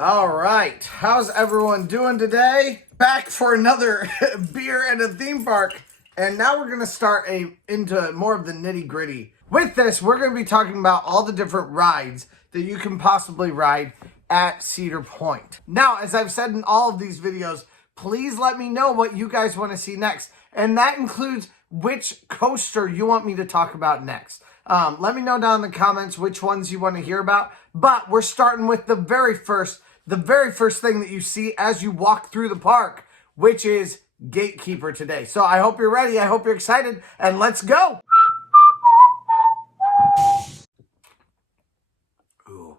All right, how's everyone doing today? Back for another beer and a theme park. And now we're gonna start into more of the nitty gritty. With this, we're gonna be talking about all the different rides that you can possibly ride at Cedar Point. Now, as I've said in all of these videos, please let me know what you guys wanna see next. And that includes which coaster you want me to talk about next. Let me know down in the comments which ones you want to hear about. But we're starting with the very first thing that you see as you walk through the park, which is Gatekeeper today. So I hope you're ready. I hope you're excited, and let's go. Ooh,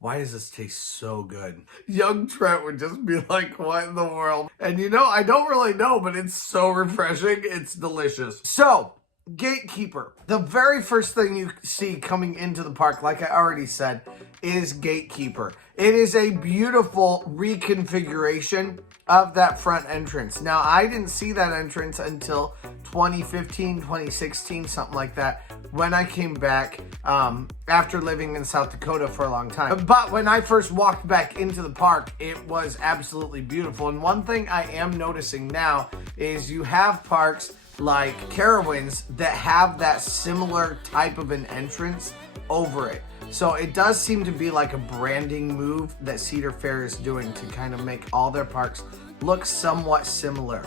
why does this taste so good? Young Trent would just be like, what in the world? And you know, I don't really know, but it's so refreshing. It's delicious. So, Gatekeeper. The very first thing you see coming into the park, like I already said, is Gatekeeper. It is a beautiful reconfiguration of that front entrance. Now, I didn't see that entrance until 2015, 2016, something like that, when I came back after living in South Dakota for a long time. But when I first walked back into the park, it was absolutely beautiful. And one thing I am noticing now is you have parks like Carowinds that have that similar type of an entrance over it. So it does seem to be like a branding move that Cedar Fair is doing to kind of make all their parks look somewhat similar.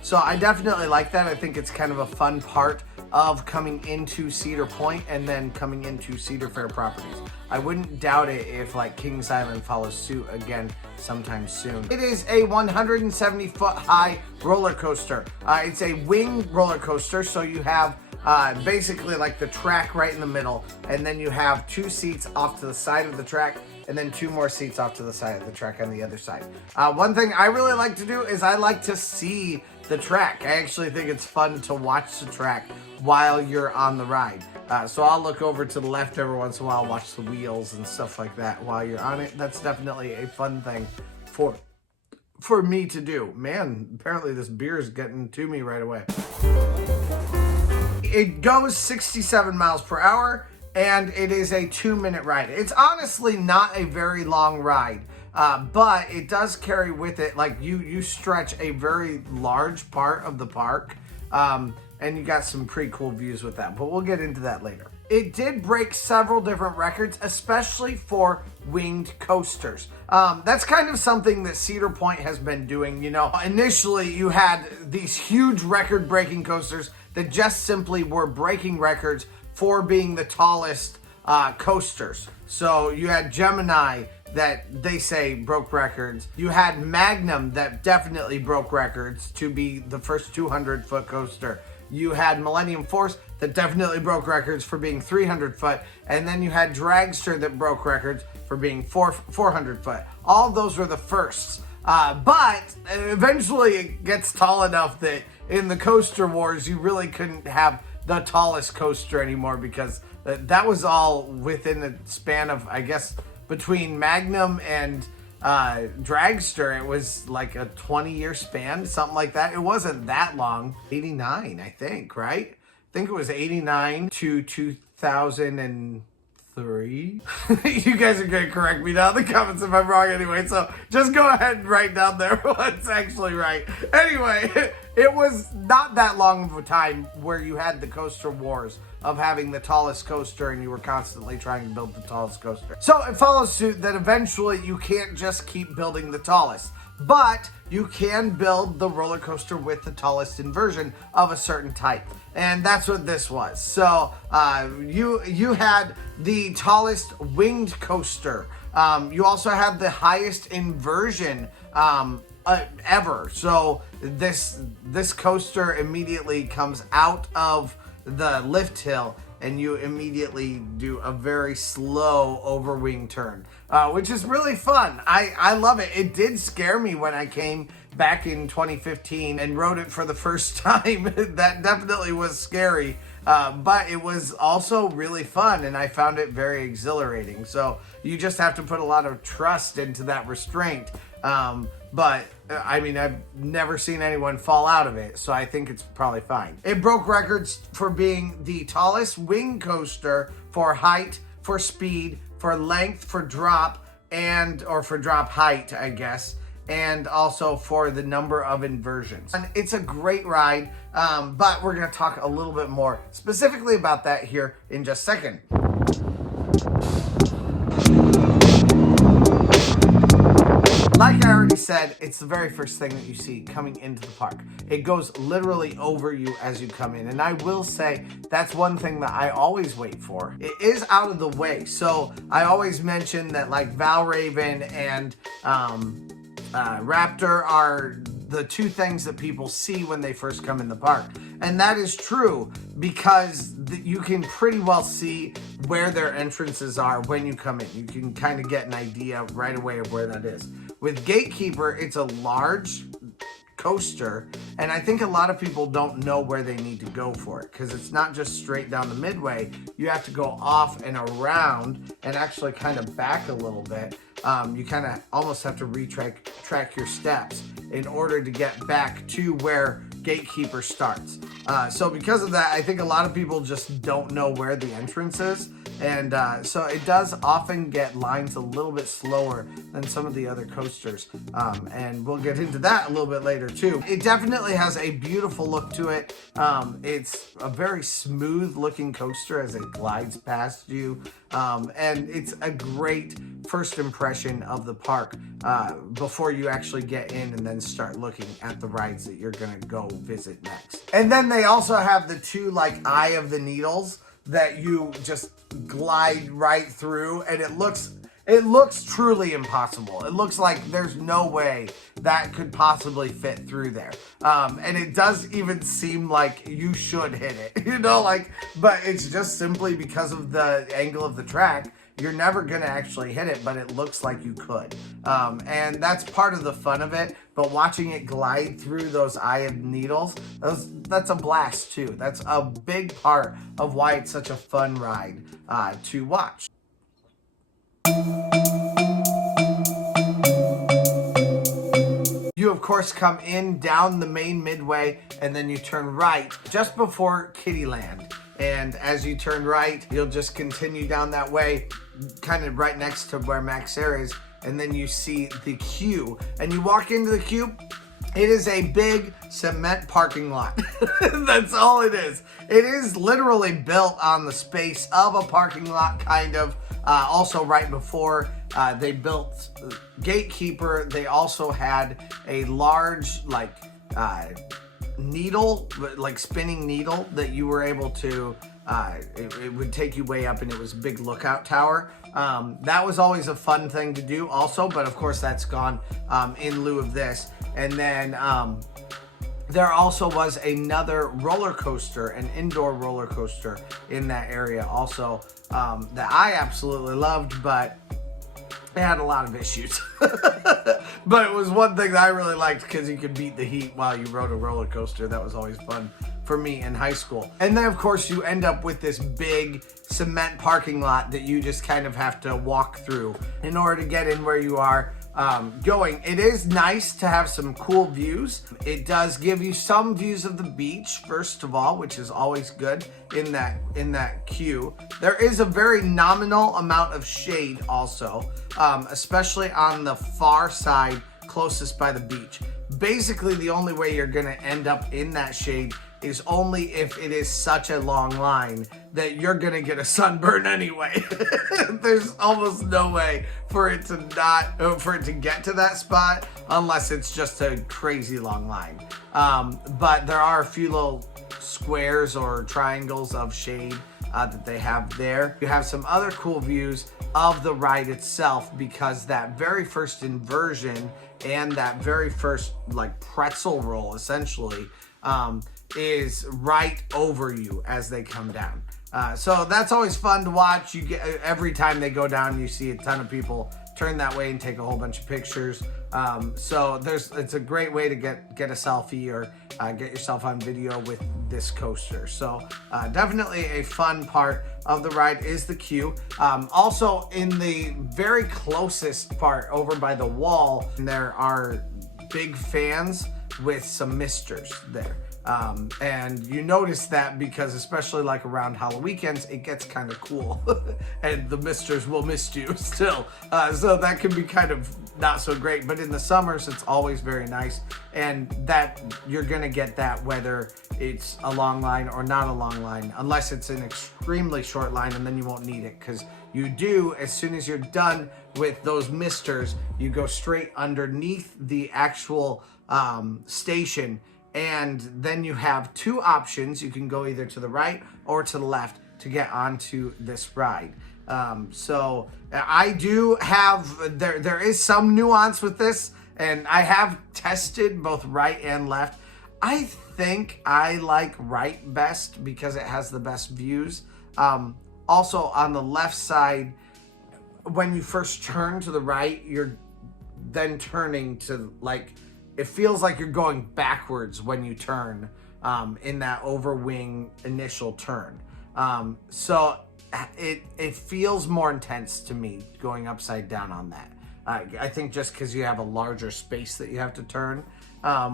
So I definitely like that. I think it's kind of a fun part of coming into Cedar Point and then coming into Cedar Fair properties. I wouldn't doubt it if like Kings Island follows suit again sometime soon. It is a 170-foot high roller coaster. It's a wing roller coaster, so you have basically like the track right in the middle, and then you have 2 seats off to the side of the track, and then 2 more seats off to the side of the track on the other side. One thing I really like to do is I like to see the track. I actually think it's fun to watch the track while you're on the ride. So I'll look over to the left every once in a while, watch the wheels and stuff like that while you're on it. That's definitely a fun thing for me to do. Man, apparently this beer is getting to me right away. It goes 67 miles per hour, and it is a 2-minute ride. It's honestly not a very long ride, but it does carry with it, like you stretch a very large part of the park, and you got some pretty cool views with that, but we'll get into that later. It did break several different records, especially for winged coasters. That's kind of something that Cedar Point has been doing. You know, initially you had these huge record-breaking coasters that just simply were breaking records for being the tallest coasters. So you had Gemini that they say broke records. You had Magnum that definitely broke records to be the first 200-foot coaster. You had Millennium Force that definitely broke records for being 300 foot. And then you had Dragster that broke records for being 400 foot. All of those were the firsts. But eventually it gets tall enough that in the coaster wars, you really couldn't have the tallest coaster anymore, because that was all within the span of, I guess, between Magnum and Dragster. It was like a 20-year span, something like that. It wasn't that long. 89, I think, right? I think it was 89 to 2003. You guys are gonna correct me down in the comments if I'm wrong anyway, so just go ahead and write down there what's actually right. Anyway, it was not that long of a time where you had the coaster wars of having the tallest coaster, and you were constantly trying to build the tallest coaster. So it follows suit that eventually you can't just keep building the tallest, but you can build the roller coaster with the tallest inversion of a certain type. And that's what this was. So you had the tallest winged coaster. You also had the highest inversion ever. So this coaster immediately comes out of the lift hill, and you immediately do a very slow overwing turn, which is really fun. I love it. It did scare me when I came back in 2015 and rode it for the first time. That definitely was scary, but it was also really fun, and I found it very exhilarating. So you just have to put a lot of trust into that restraint. But I mean, I've never seen anyone fall out of it, so I think it's probably fine. It broke records for being the tallest wing coaster for height, for speed, for length, for drop, and or for drop height, I guess, and also for the number of inversions. And it's a great ride, but we're going to talk a little bit more specifically about that here in just a second. Like I already said, it's the very first thing that you see coming into the park. It goes literally over you as you come in. And I will say that's one thing that I always wait for. It is out of the way. So I always mention that like Valraven and Raptor are the two things that people see when they first come in the park. And that is true because you can pretty well see where their entrances are when you come in. You can kind of get an idea right away of where that is. With Gatekeeper, it's a large coaster, and I think a lot of people don't know where they need to go for it because it's not just straight down the midway. You have to go off and around and actually kind of back a little bit. You kind of almost have to track your steps in order to get back to where Gatekeeper starts. So because of that, I think a lot of people just don't know where the entrance is. And so it does often get lines a little bit slower than some of the other coasters. And we'll get into that a little bit later too. It definitely has a beautiful look to it. It's a very smooth looking coaster as it glides past you. And it's a great first impression of the park before you actually get in and then start looking at the rides that you're gonna go visit next. And then they also have the two like Eye of the Needles that you just glide right through, and it looks truly impossible. It looks like there's no way that could possibly fit through there. And it does even seem like you should hit it, you know, like, but it's just simply because of the angle of the track. You're never gonna actually hit it, but it looks like you could. And that's part of the fun of it, but watching it glide through those Eye of Needles, that's a blast too. That's a big part of why it's such a fun ride to watch. You of course come in down the main midway and then you turn right just before Kittyland. And as you turn right, you'll just continue down that way, kind of right next to where Max Air is, and then you see the queue. And you walk into the queue, it is a big cement parking lot. That's all it is. It is literally built on the space of a parking lot, kind of. Also right before they built Gatekeeper, they also had a large, like, needle, like spinning needle that you were able to it would take you way up, and it was a big lookout tower. That was always a fun thing to do also, but of course that's gone in lieu of this. And then there also was another roller coaster, an indoor roller coaster in that area also that I absolutely loved, but it had a lot of issues. But it was one thing that I really liked because you could beat the heat while you rode a roller coaster. That was always fun for me in high school. And then of course you end up with this big cement parking lot that you just kind of have to walk through in order to get in where you are going. It is nice to have some cool views. It does give you some views of the beach, first of all, which is always good in that queue. There is a very nominal amount of shade also, especially on the far side closest by the beach. Basically, the only way you're gonna end up in that shade is only if it is such a long line that you're gonna get a sunburn anyway. There's almost no way for it to get to that spot unless it's just a crazy long line. But there are a few little squares or triangles of shade that they have there. You have some other cool views of the ride itself because that very first inversion and that very first like pretzel roll essentially is right over you as they come down. So that's always fun to watch. You get every time they go down, you see a ton of people turn that way and take a whole bunch of pictures. So it's a great way to get a selfie or get yourself on video with this coaster. So definitely a fun part of the ride is the queue. Also in the very closest part over by the wall, there are big fans with some misters there. And you notice that because especially like around Halloween weekends, it gets kind of cool and the misters will mist you still. So that can be kind of not so great, but in the summers, it's always very nice. And that you're gonna get that whether it's a long line or not a long line, unless it's an extremely short line, and then you won't need it, because you do, as soon as you're done with those misters, you go straight underneath the actual station. And then you have two options. You can go either to the right or to the left to get onto this ride. So I do have, there is some nuance with this, and I have tested both right and left. I think I like right best because it has the best views. Also on the left side, when you first turn to the right, you're then turning to like, it feels like you're going backwards when you turn in that overwing initial turn. So it feels more intense to me going upside down on that. I think just because you have a larger space that you have to turn,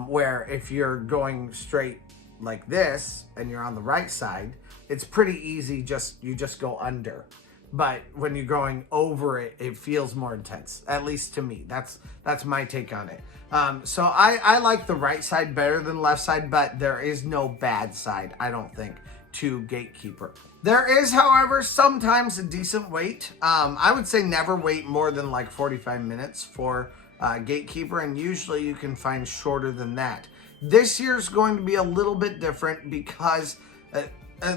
where if you're going straight like this and you're on the right side, it's pretty easy, you just go under. But when you're going over it, it feels more intense, at least to me. That's my take on it. So I like the right side better than left side, but there is no bad side, I don't think, to Gatekeeper. There is, however, sometimes a decent wait. I would say never wait more than like 45 minutes for Gatekeeper, and usually you can find shorter than that. This year's going to be a little bit different because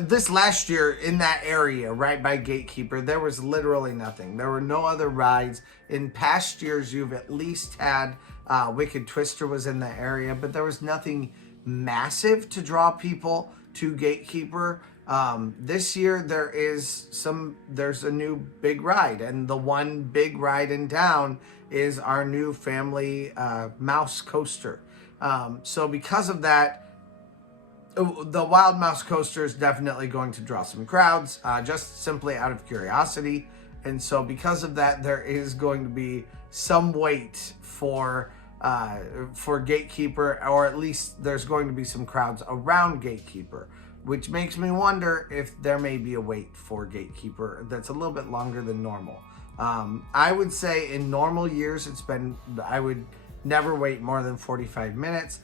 this last year in that area right by Gatekeeper, there was literally nothing. There were no other rides. In past years, you've at least had Wicked Twister was in the area, but there was nothing massive to draw people to Gatekeeper. This year there's a new big ride, and the one big ride in town is our new family mouse coaster. So because of that, the Wild Mouse Coaster is definitely going to draw some crowds, just simply out of curiosity. And so because of that, there is going to be some wait for Gatekeeper, or at least there's going to be some crowds around Gatekeeper, which makes me wonder if there may be a wait for Gatekeeper that's a little bit longer than normal. I would say in normal years, I would never wait more than 45 minutes.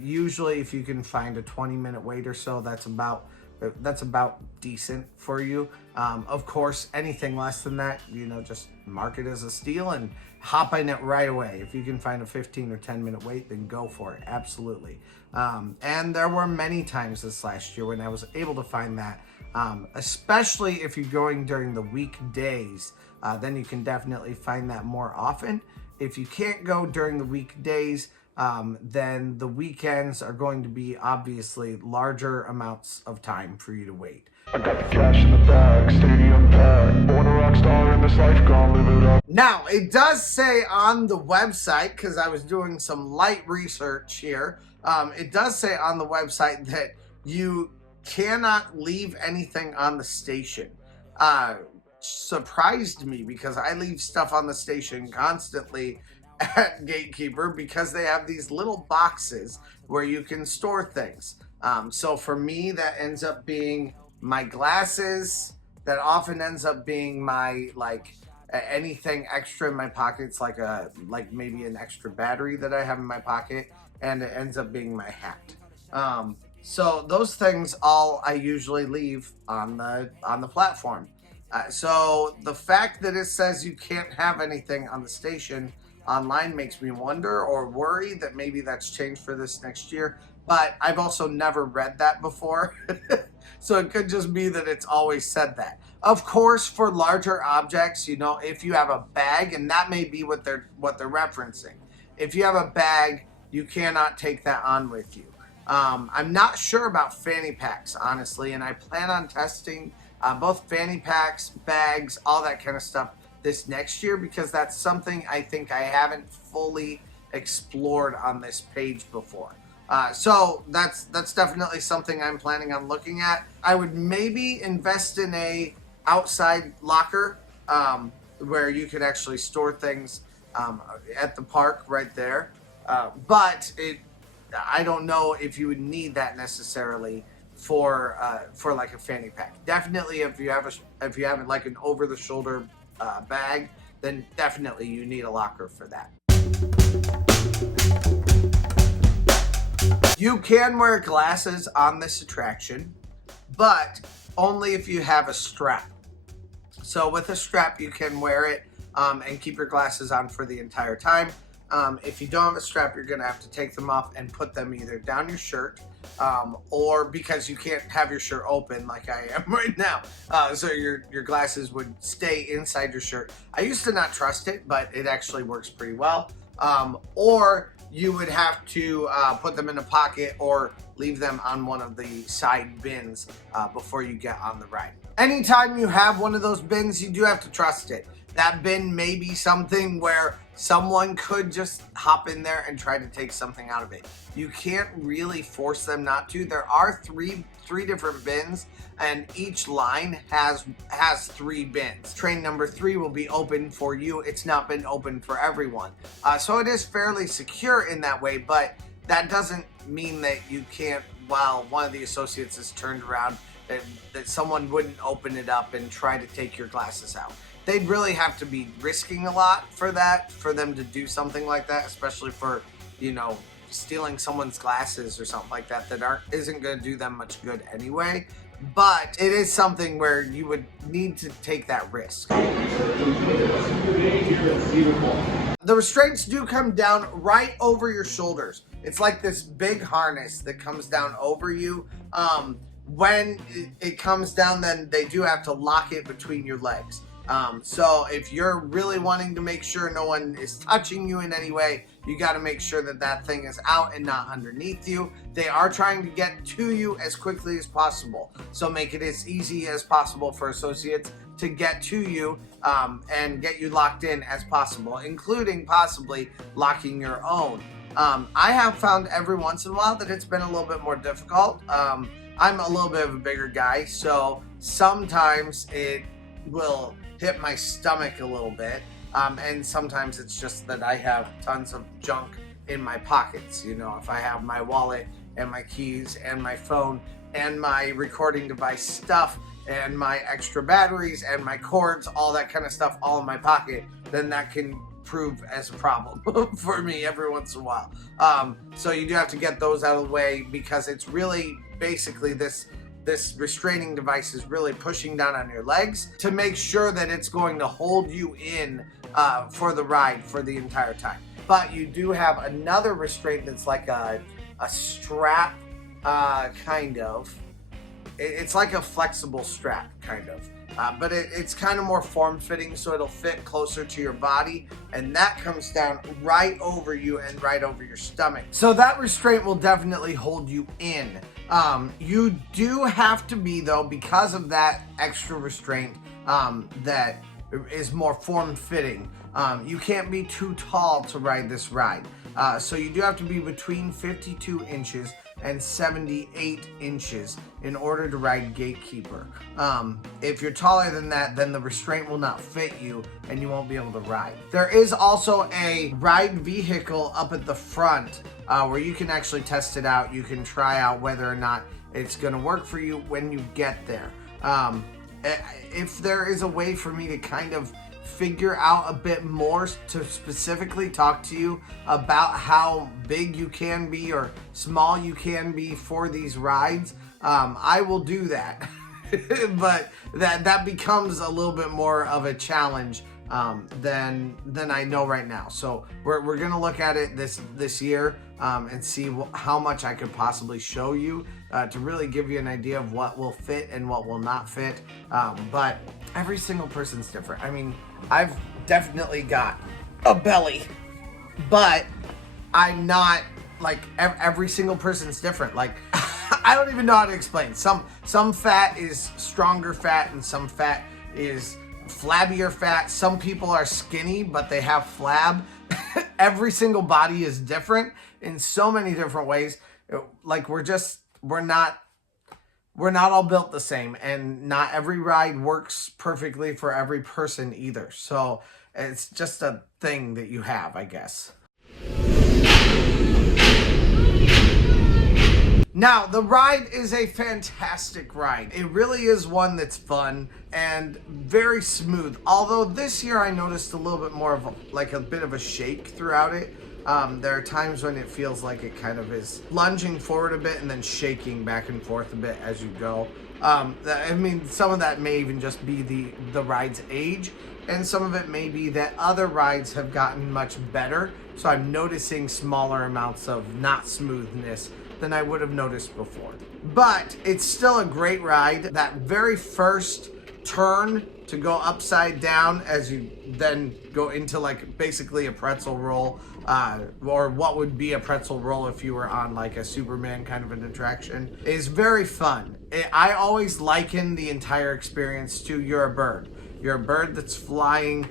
Usually if you can find a 20-minute wait or so, that's about decent for you. Of course, anything less than that, just mark it as a steal and hop in it right away. If you can find a 15 or 10-minute wait, then go for it. Absolutely. And there were many times this last year when I was able to find that, especially if you're going during the weekdays, then you can definitely find that more often. If you can't go during the weekdays, then the weekends are going to be obviously larger amounts of time for you to wait. I got the cash in the bag, stadium packed, born a rock star in this life, gonna live it up. Now, it does say on the website, because I was doing some light research here, it does say on the website that you cannot leave anything on the station. Surprised me because I leave stuff on the station constantly at Gatekeeper because they have these little boxes where you can store things. So for me, that ends up being my glasses. That often ends up being my anything extra in my pockets, like maybe an extra battery that I have in my pocket, and it ends up being my hat. So those things all I usually leave on the platform. So the fact that it says you can't have anything on the station online makes me wonder or worry that maybe that's changed for this next year. But I've also never read that before. So it could just be that it's always said that. Of course, for larger objects, if you have a bag, and that may be what they're referencing. If you have a bag, you cannot take that on with you. I'm not sure about fanny packs, honestly, and I plan on testing both fanny packs, bags, all that kind of stuff this next year, because that's something I think I haven't fully explored on this page before. So that's definitely something I'm planning on looking at. I would maybe invest in a outside locker where you could actually store things at the park right there. But I don't know if you would need that necessarily for like a fanny pack. Definitely, if you have like an over the shoulder bag, then definitely you need a locker for that. You can wear glasses on this attraction, but only if you have a strap. So with a strap, you can wear it and keep your glasses on for the entire time. If you don't have a strap, you're gonna have to take them off and put them either down your shirt, or because you can't have your shirt open like I am right now, so your glasses would stay inside your shirt. I used to not trust it, but it actually works pretty well. Or you would have to put them in a pocket or leave them on one of the side bins before you get on the ride. Anytime you have one of those bins, you do have to trust it. That bin may be something where someone could just hop in there and try to take something out of it. You can't really force them not to. There are three different bins, and each line has 3 bins. Train number 3 will be open for you. It's not been open for everyone. So it is fairly secure in that way, but that doesn't mean that you can't, while one of the associates is turned around, that someone wouldn't open it up and try to take your glasses out. They'd really have to be risking a lot for them to do something like that, especially for, stealing someone's glasses or something like that isn't going to do them much good anyway. But it is something where you would need to take that risk. The restraints do come down right over your shoulders. It's like this big harness that comes down over you. When it comes down, then they do have to lock it between your legs. So if you're really wanting to make sure no one is touching you in any way, you got to make sure that thing is out and not underneath you. They are trying to get to you as quickly as possible. So make it as easy as possible for associates to get to you and get you locked in as possible, including possibly locking your own. I have found every once in a while that it's been a little bit more difficult. I'm a little bit of a bigger guy, so sometimes it will hit my stomach a little bit, and sometimes it's just that I have tons of junk in my pockets. If I have my wallet and my keys and my phone and my recording device stuff and my extra batteries and my cords, all that kind of stuff all in my pocket, then that can prove as a problem for me every once in a while. So you do have to get those out of the way, because it's really basically this restraining device is really pushing down on your legs to make sure that it's going to hold you in for the ride for the entire time. But you do have another restraint that's like a strap, kind of. It's like a flexible strap, kind of. But it's kind of more form-fitting, so it'll fit closer to your body, and that comes down right over you and right over your stomach. So that restraint will definitely hold you in. You do have to be, though, because of that extra restraint that is more form-fitting, you can't be too tall to ride this ride. So you do have to be between 52 inches and 78 inches in order to ride Gatekeeper. If you're taller than that, then the restraint will not fit you and you won't be able to ride. There is also a ride vehicle up at the front where you can actually test it out. You can try out whether or not it's gonna work for you when you get there. If there is a way for me to kind of figure out a bit more to specifically talk to you about how big you can be or small you can be for these rides, I will do that. But that becomes a little bit more of a challenge than I know right now. So we're gonna look at it this year and see how much I could possibly show you to really give you an idea of what will fit and what will not fit. But every single person's different. I mean, I've definitely got a belly, but I'm not like every single person's different. Like I don't even know how to explain. Some fat is stronger fat and some fat is flabbier fat. Some people are skinny but they have flab. Every single body is different in so many different ways. Like we're not all built the same, and not every ride works perfectly for every person either. So it's just a thing that you have, I guess. Now, the ride is a fantastic ride. It really is one that's fun and very smooth. Although this year I noticed a little bit more of a bit of a shake throughout it. There are times when it feels like it kind of is lunging forward a bit and then shaking back and forth a bit as you go. I mean, some of that may even just be the ride's age, and some of it may be that other rides have gotten much better. So I'm noticing smaller amounts of not smoothness than I would have noticed before. But it's still a great ride. That very first turn to go upside down as you then go into like basically a pretzel roll, or what would be a pretzel roll if you were on like a Superman kind of an attraction, is very fun. I always liken the entire experience to you're a bird. You're a bird that's flying.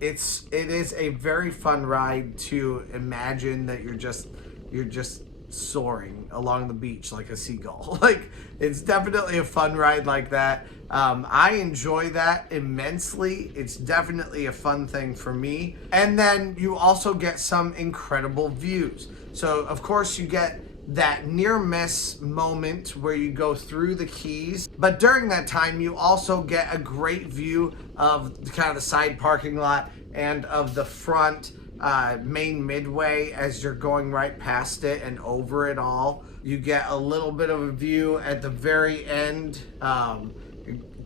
It is a very fun ride to imagine that you're just soaring along the beach like a seagull. Like, it's definitely a fun ride like that. I enjoy that immensely. It's definitely a fun thing for me. And then you also get some incredible views. So of course you get that near miss moment where you go through the keys, but during that time you also get a great view of kind of the side parking lot and of the front main midway as you're going right past it and over it all. You get a little bit of a view at the very end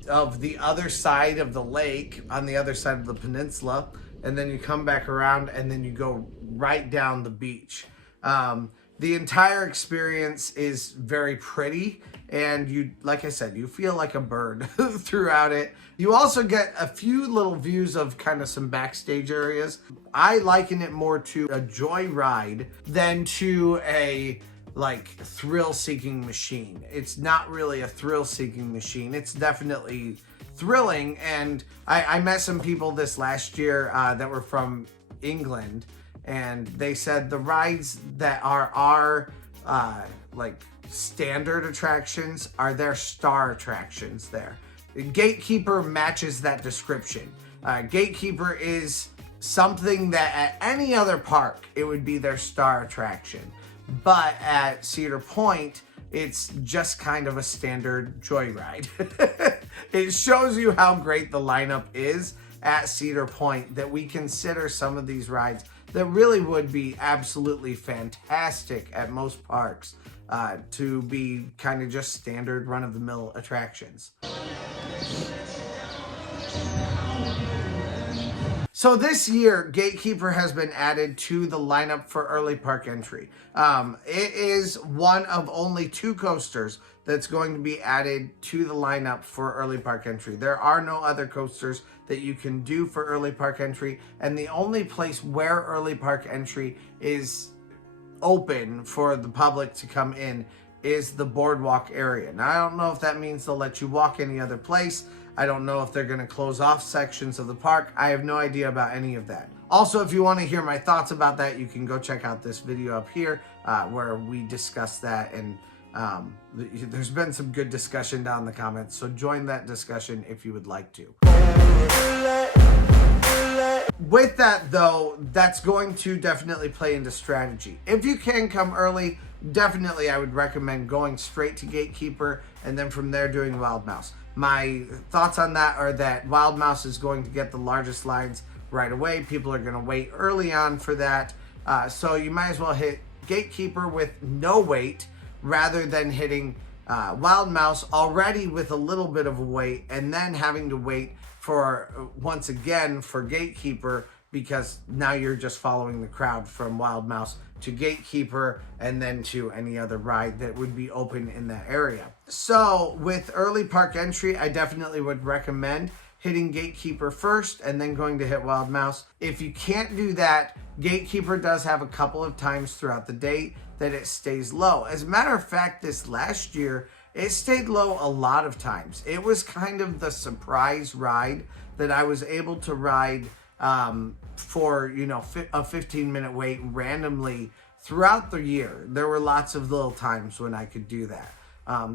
of the other side of the lake, on the other side of the peninsula, and then you come back around and then you go right down the beach. The entire experience is very pretty, and you, like I said, you feel like a bird throughout it. You also get a few little views of kind of some backstage areas. I liken it more to a joy ride than to a like thrill-seeking machine. It's not really a thrill-seeking machine. It's definitely thrilling, and I met some people this last year that were from England, and they said the rides that are our like standard attractions are their star attractions there. Gatekeeper matches that description. Gatekeeper is something that at any other park it would be their star attraction, but at Cedar Point it's just kind of a standard joyride. It shows you how great the lineup is at Cedar Point, that we consider some of these rides that really would be absolutely fantastic at most parks to be kind of just standard run-of-the-mill attractions. So this year, Gatekeeper has been added to the lineup for early park entry. It is one of only 2 coasters that's going to be added to the lineup for early park entry. There are no other coasters that you can do for early park entry, and the only place where early park entry is open for the public to come in is the Boardwalk area. Now, I don't know if that means they'll let you walk any other place. I don't know if they're going to close off sections of the park. I have no idea about any of that. Also, if you want to hear my thoughts about that, you can go check out this video up here where we discuss that, and there's been some good discussion down in the comments, so join that discussion if you would like to. With that though, that's going to definitely play into strategy. If you can come early, definitely I would recommend going straight to Gatekeeper and then from there doing Wild Mouse. My thoughts on that are that Wild Mouse is going to get the largest lines right away. People are going to wait early on for that. So you might as well hit Gatekeeper with no wait rather than hitting Wild Mouse already with a little bit of a wait and then having to wait for, once again, for Gatekeeper, because now you're just following the crowd from Wild Mouse to Gatekeeper and then to any other ride that would be open in that area. So with early park entry, I definitely would recommend hitting Gatekeeper first and then going to hit Wild Mouse. If you can't do that, Gatekeeper does have a couple of times throughout the day that it stays low. As a matter of fact, this last year, it stayed low a lot of times. It was kind of the surprise ride that I was able to ride for, you know, a 15-minute wait randomly throughout the year. There were lots of little times when I could do that.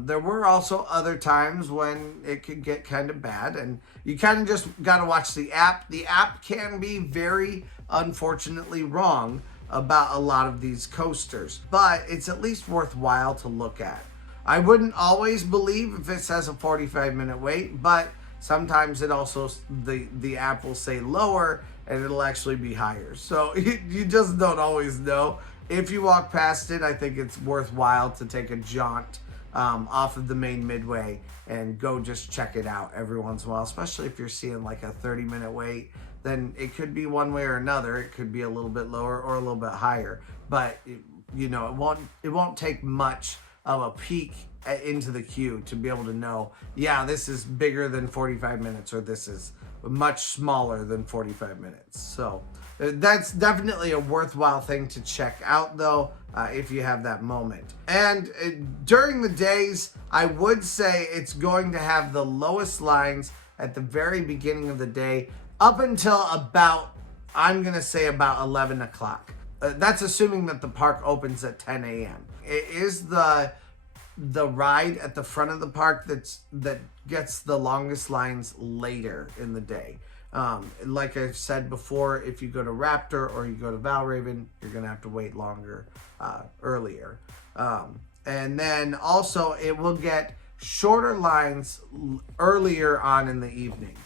There were also other times when it could get kind of bad, and you kind of just got to watch the app. The app can be very, unfortunately, wrong about a lot of these coasters, but it's at least worthwhile to look at. I wouldn't always believe if it says a 45-minute wait, but sometimes it also, the app will say lower and it'll actually be higher. So you just don't always know. If you walk past it, I think it's worthwhile to take a jaunt off of the main midway and go just check it out every once in a while, especially if you're seeing like a 30-minute wait. Then it could be one way or another. It could be a little bit lower or a little bit higher, but it won't take much of a peek into the queue to be able to know, yeah, this is bigger than 45 minutes or this is much smaller than 45 minutes. So that's definitely a worthwhile thing to check out though, if you have that moment. And during the days, I would say it's going to have the lowest lines at the very beginning of the day up until about, I'm going to say about 11 o'clock. That's assuming that the park opens at 10 a.m. It is the ride at the front of the park that gets the longest lines later in the day. Like I've said before, if you go to Raptor or you go to Valraven, you're going to have to wait longer earlier. And then also it will get shorter lines earlier on in the evening.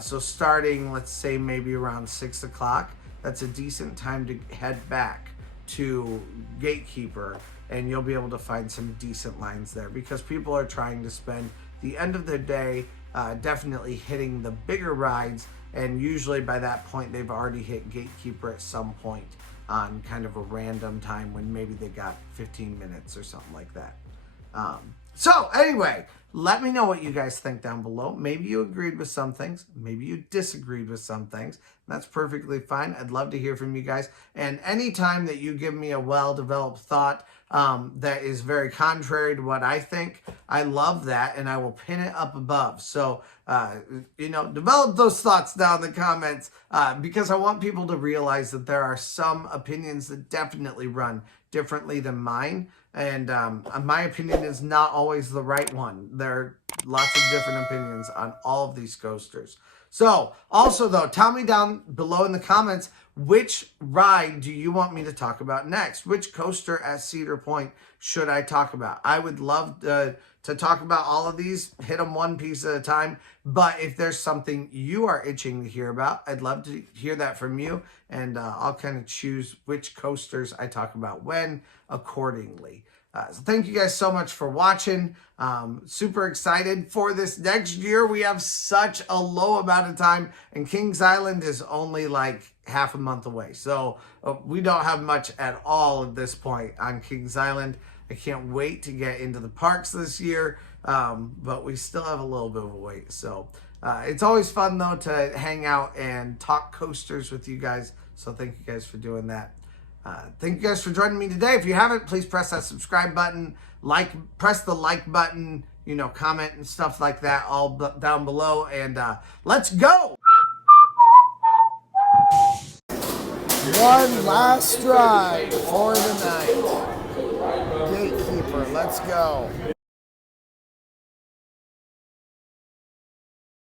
So starting, let's say maybe around 6 o'clock, that's a decent time to head back to Gatekeeper, and you'll be able to find some decent lines there because people are trying to spend the end of their day definitely hitting the bigger rides, and usually by that point they've already hit Gatekeeper at some point on kind of a random time when maybe they got 15 minutes or something like that. So anyway, let me know what you guys think down below. Maybe you agreed with some things. Maybe you disagreed with some things. That's perfectly fine. I'd love to hear from you guys. And anytime that you give me a well-developed thought that is very contrary to what I think, I love that, and I will pin it up above. So, develop those thoughts down in the comments because I want people to realize that there are some opinions that definitely run differently than mine. And my opinion is not always the right one. There are lots of different opinions on all of these coasters. So also though, tell me down below in the comments, which ride do you want me to talk about next? Which coaster at Cedar Point should I talk about? I would love to talk about all of these, hit them one piece at a time. But if there's something you are itching to hear about, I'd love to hear that from you. And I'll kind of choose which coasters I talk about when accordingly. So thank you guys so much for watching. Super excited for this next year. We have such a low amount of time, and Kings Island is only like half a month away. So we don't have much at all at this point on Kings Island. I can't wait to get into the parks this year, but we still have a little bit of a wait. So it's always fun though to hang out and talk coasters with you guys. So thank you guys for doing that. Thank you guys for joining me today. If you haven't, please press that subscribe button, press the like button, comment and stuff like that all down below. And let's go. One last ride for the night. Gatekeeper, let's go.